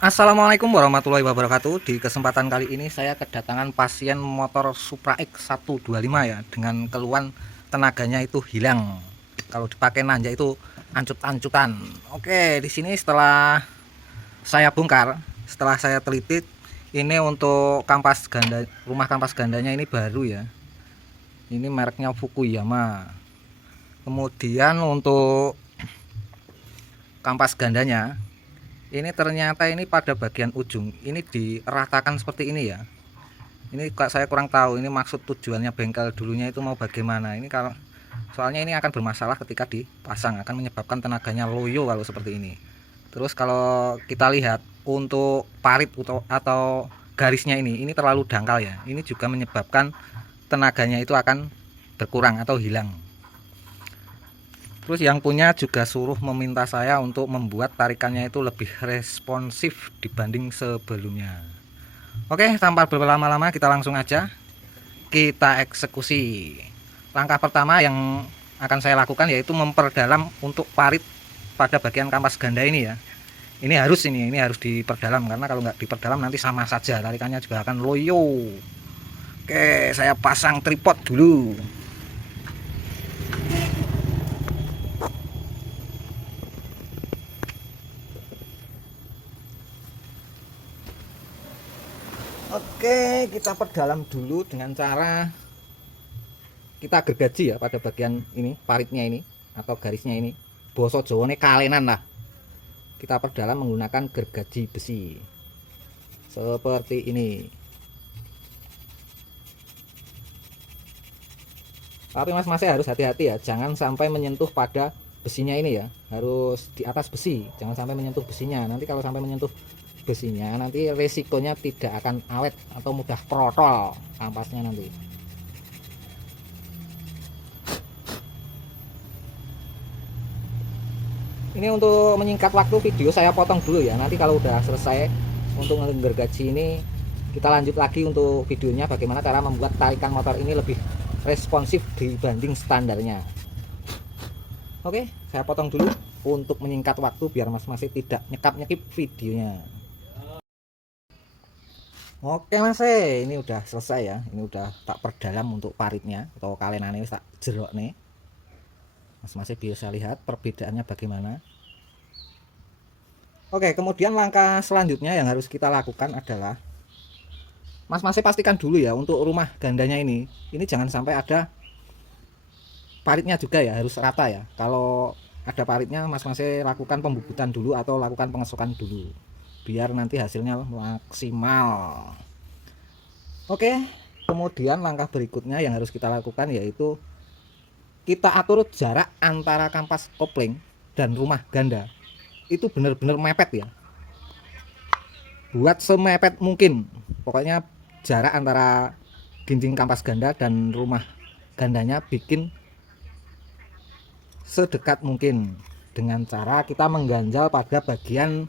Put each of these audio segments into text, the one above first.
Assalamualaikum warahmatullahi wabarakatuh. Di kesempatan kali ini saya kedatangan pasien motor Supra X 125 ya, dengan keluhan tenaganya itu hilang. Kalau dipakai nanjak itu ancut-ancutan. Oke, di sini setelah saya bongkar, setelah saya teliti, ini untuk kampas ganda, rumah kampas gandanya ini baru ya. Ini mereknya Fukuyama. Kemudian untuk kampas gandanya ini ternyata ini pada bagian ujung ini diratakan seperti ini ya. Ini saya kurang tahu ini maksud tujuannya bengkel dulunya itu mau bagaimana. Ini kalau soalnya ini akan bermasalah ketika dipasang, akan menyebabkan tenaganya loyo kalau seperti ini. Terus kalau kita lihat untuk parit atau garisnya ini terlalu dangkal ya. Ini juga menyebabkan tenaganya itu akan berkurang atau hilang. Terus yang punya juga suruh meminta saya untuk membuat tarikannya itu lebih responsif dibanding sebelumnya. Oke, tanpa berlama-lama kita langsung aja kita eksekusi. Langkah pertama yang akan saya lakukan yaitu memperdalam untuk parit pada bagian kampas ganda ini ya. Ini harus diperdalam, karena kalau nggak diperdalam nanti sama saja tarikannya juga akan loyo. Oke, saya pasang tripod dulu. Oke, kita perdalam dulu dengan cara kita gergaji ya pada bagian ini, paritnya ini atau garisnya ini. Boso Jawane kalenan lah. Kita perdalam menggunakan gergaji besi. Seperti ini. Tapi mas-masnya harus hati-hati ya, jangan sampai menyentuh pada besinya ini ya. Harus di atas besi, jangan sampai menyentuh besinya. Nanti kalau sampai menyentuh besinya nanti resikonya tidak akan awet atau mudah protol kampasnya nanti. Ini untuk menyingkat waktu video saya potong dulu ya. Nanti kalau udah selesai untuk ngegergaji ini, kita lanjut lagi untuk videonya bagaimana cara membuat tarikan motor ini lebih responsif dibanding standarnya. Oke, saya potong dulu untuk menyingkat waktu biar mas-masnya tidak nyekap-nyekip videonya. Oke mas, ini udah selesai ya. Ini udah tak perdalam untuk paritnya atau kalenannya tak jerok nih. Mas masih bisa lihat perbedaannya bagaimana. Oke, kemudian langkah selanjutnya yang harus kita lakukan adalah mas masih pastikan dulu ya untuk rumah gandanya ini jangan sampai ada paritnya juga ya, harus rata ya. Kalau ada paritnya mas masih lakukan pembubutan dulu atau lakukan pengesokan dulu biar nanti hasilnya maksimal. Oke, kemudian langkah berikutnya yang harus kita lakukan yaitu kita atur jarak antara kampas kopling dan rumah ganda itu benar-benar mepet ya, buat semepet mungkin. Pokoknya jarak antara dinding kampas ganda dan rumah gandanya bikin sedekat mungkin dengan cara kita mengganjal pada bagian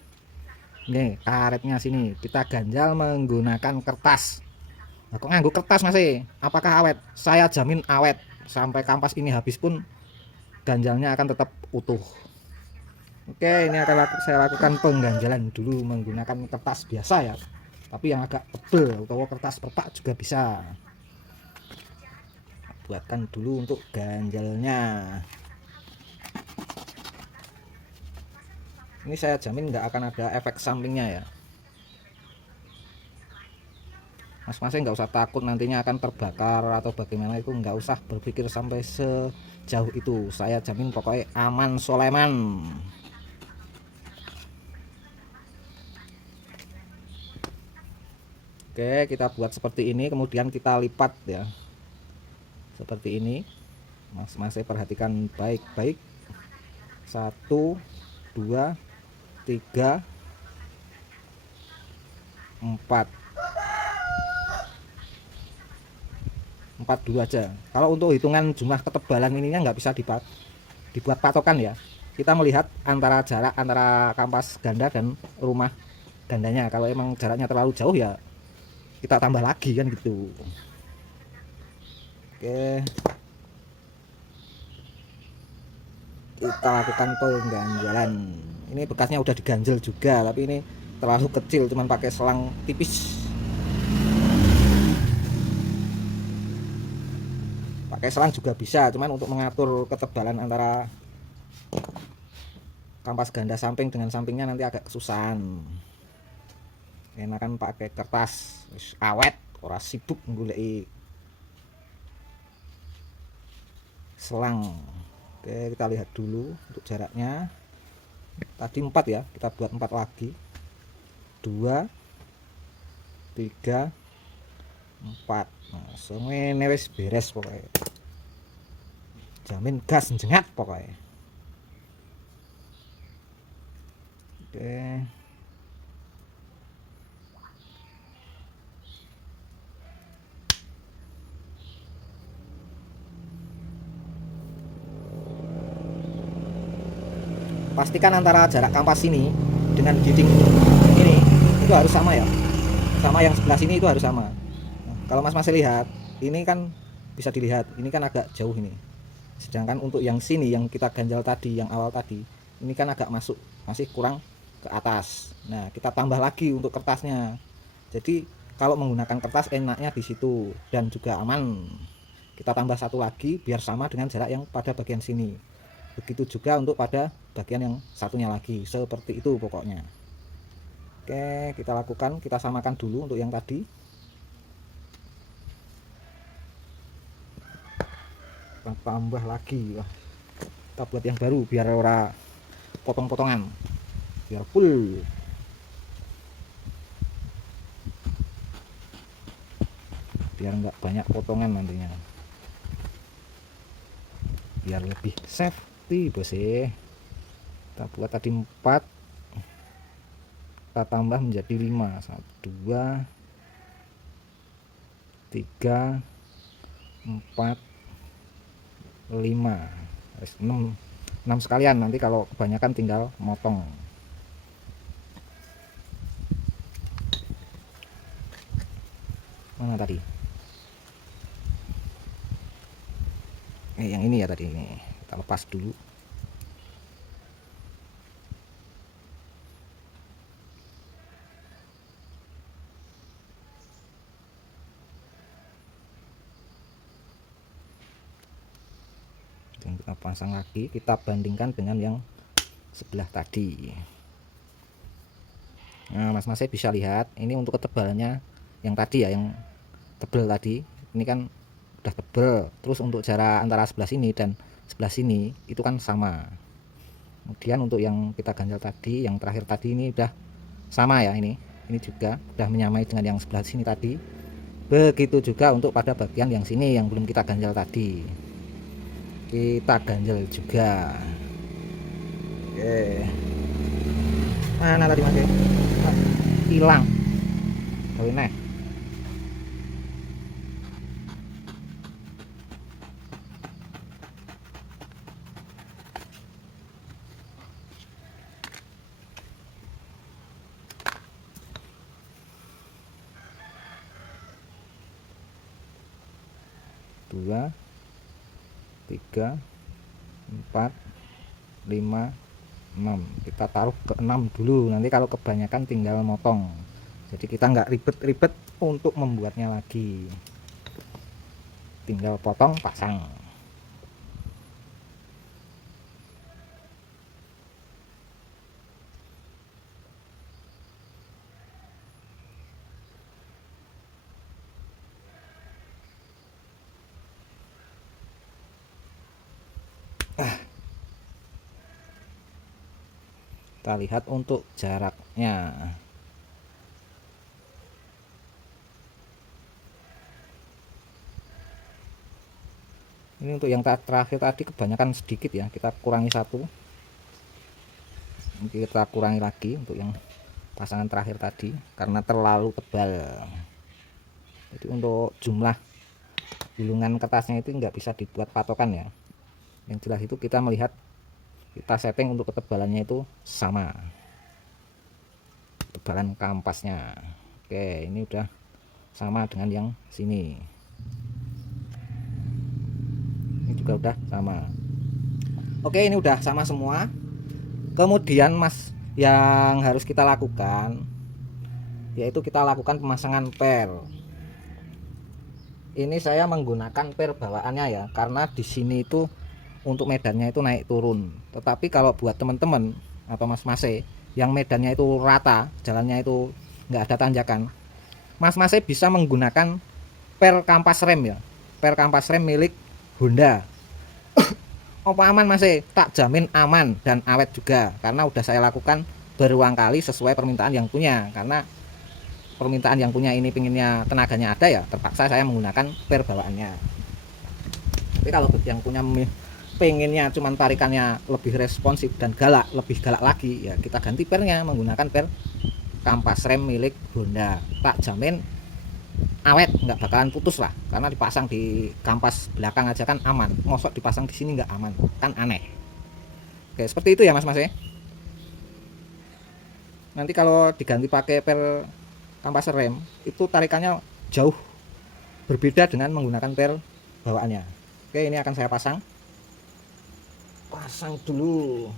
nih karetnya sini. Kita ganjal menggunakan kertas. Nah, kok nganggo kertas masih? Apakah awet? Saya jamin awet. Sampai kampas ini habis pun ganjalnya akan tetap utuh. Oke, ini akan saya lakukan pengganjalan dulu menggunakan kertas biasa ya. Tapi yang agak tebal atau kertas perpak juga bisa. Buatkan dulu untuk ganjalnya. Ini saya jamin nggak akan ada efek sampingnya ya. Mas-masnya nggak usah takut nantinya akan terbakar atau bagaimana, itu nggak usah berpikir sampai sejauh itu. Saya jamin pokoknya aman soleman. Oke, kita buat seperti ini, kemudian kita lipat ya. Seperti ini. Mas-masnya perhatikan baik-baik. 1, 2, 3, 4 dulu aja. Kalau untuk hitungan jumlah ketebalan ininya nggak bisa dibuat patokan ya. Kita melihat antara jarak antara kampas ganda dan rumah gandanya. Kalau emang jaraknya terlalu jauh ya kita tambah lagi kan gitu. Oke, kita lakukan pengganjalan. Ini bekasnya udah diganjel juga, tapi ini terlalu kecil, cuman pakai selang tipis. Pakai selang juga bisa, cuman untuk mengatur ketebalan antara kampas ganda samping dengan sampingnya nanti agak kesusahan. Enakan pakai kertas, awet, ora sibuk goleki selang. Oke, kita lihat dulu untuk jaraknya. Tadi 4 ya, kita buat 4 lagi. 2 3 4. Nah, semene wis beres pokoknya. Jamin gas jengat pokoknya. Oke. Pastikan antara jarak kampas ini dengan dinding ini itu harus sama ya, sama yang sebelah sini itu harus sama. Nah, kalau mas masih lihat ini kan bisa dilihat ini kan agak jauh ini, sedangkan untuk yang sini yang kita ganjal tadi yang awal tadi ini kan agak masuk, masih kurang ke atas. Nah kita tambah lagi untuk kertasnya, jadi kalau menggunakan kertas enaknya di situ dan juga aman. Kita tambah satu lagi biar sama dengan jarak yang pada bagian sini. Begitu juga untuk pada bagian yang satunya lagi, seperti itu pokoknya. Oke, kita lakukan, kita samakan dulu untuk yang tadi. Kita tambah lagi. Wah, kita buat yang baru biar ora potong-potongan, biar full. Biar nggak banyak potongan nantinya, biar lebih safety bos ya. Kita buat tadi 4, kita tambah menjadi 5. 1 2 3 4 5, 6 sekalian. Nanti kalau kebanyakan tinggal motong. Mana tadi? Yang ini ya tadi, ini kita lepas dulu. Dan kita pasang lagi, kita bandingkan dengan yang sebelah tadi. Nah mas saya bisa lihat ini untuk ketebalannya yang tadi ya, yang tebel tadi ini kan udah tebel. Terus untuk jarak antara sebelah sini dan sebelah sini itu kan sama. Kemudian untuk yang kita ganjal tadi, yang terakhir tadi ini udah sama ya, ini juga udah menyamai dengan yang sebelah sini tadi. Begitu juga untuk pada bagian yang sini yang belum kita ganjal tadi, kita ganjal juga. Oke, mana tadi mas? Hilang. Nah, dua 3 4 5 6. Kita taruh ke 6 dulu, nanti kalau kebanyakan tinggal motong, jadi kita nggak ribet-ribet untuk membuatnya lagi, tinggal potong pasang. Kita lihat untuk jaraknya. Ini untuk yang terakhir tadi kebanyakan sedikit ya, kita kurangi 1. Kita kurangi lagi untuk yang pasangan terakhir tadi karena terlalu tebal. Jadi untuk jumlah gulungan kertasnya itu nggak bisa dibuat patokan ya. Yang jelas itu kita melihat, kita setting untuk ketebalannya itu sama, ketebalan kampasnya. Oke, ini udah sama dengan yang sini, ini juga udah sama. Oke, ini udah sama semua. Kemudian mas Yang harus kita lakukan yaitu kita lakukan pemasangan per. Ini saya menggunakan per bawaannya ya, karena di sini itu untuk medannya itu naik turun. Tetapi kalau buat teman-teman atau mas-mas yang medannya itu rata, jalannya itu nggak ada tanjakan, mas-mas bisa menggunakan per kampas rem ya, per kampas rem milik Honda. Apa aman mas? Tak jamin aman dan awet juga, karena udah saya lakukan berulang kali sesuai permintaan yang punya. Karena permintaan yang punya ini pinginnya tenaganya ada ya, terpaksa saya menggunakan per bawaannya. Tapi kalau yang punya pengennya cuman tarikannya lebih responsif dan galak, lebih galak lagi ya, kita ganti pernya menggunakan per kampas rem milik Honda. Tak jamin awet, nggak bakalan putus lah, karena dipasang di kampas belakang aja kan aman, mosok dipasang di sini nggak aman, kan aneh. Oke, seperti itu ya mas ya. Nanti kalau diganti pakai per kampas rem itu tarikannya jauh berbeda dengan menggunakan per bawaannya. Oke, ini akan saya pasang dulu.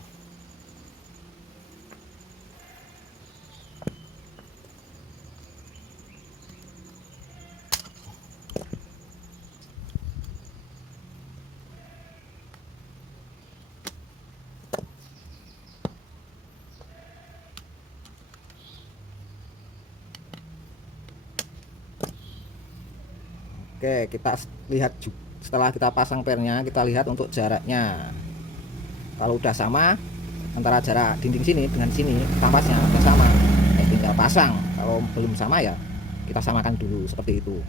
Oke, kita lihat setelah kita pasang pernya, kita lihat untuk jaraknya. Kalau udah sama antara jarak dinding sini dengan sini, kampasnya udah sama, tinggal pasang. Kalau belum sama ya kita samakan dulu, seperti itu.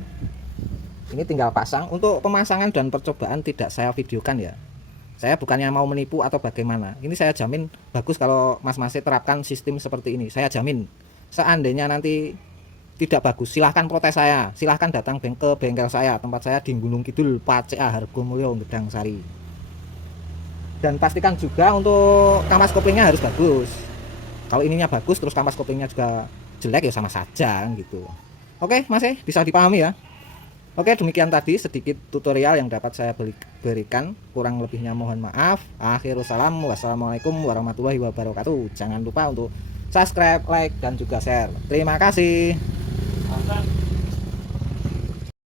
Ini tinggal pasang. Untuk pemasangan dan percobaan tidak saya videokan ya, saya bukannya mau menipu atau bagaimana. Ini saya jamin bagus kalau mas-mas terapkan sistem seperti ini. Saya jamin. Seandainya nanti tidak bagus, silahkan protes saya, silahkan datang ke bengkel saya, tempat saya di Gunung Kidul, PACA Hargomulyo, Gedang Sari. Dan pastikan juga untuk kampas koplingnya harus bagus. Kalau ininya bagus terus kampas koplingnya juga jelek ya sama saja gitu. Oke mas, bisa dipahami ya. Oke, demikian tadi sedikit tutorial yang dapat saya berikan, kurang lebihnya mohon maaf. Akhirul salam, wassalamualaikum warahmatullahi wabarakatuh. Jangan lupa untuk subscribe, like, dan juga share. Terima kasih.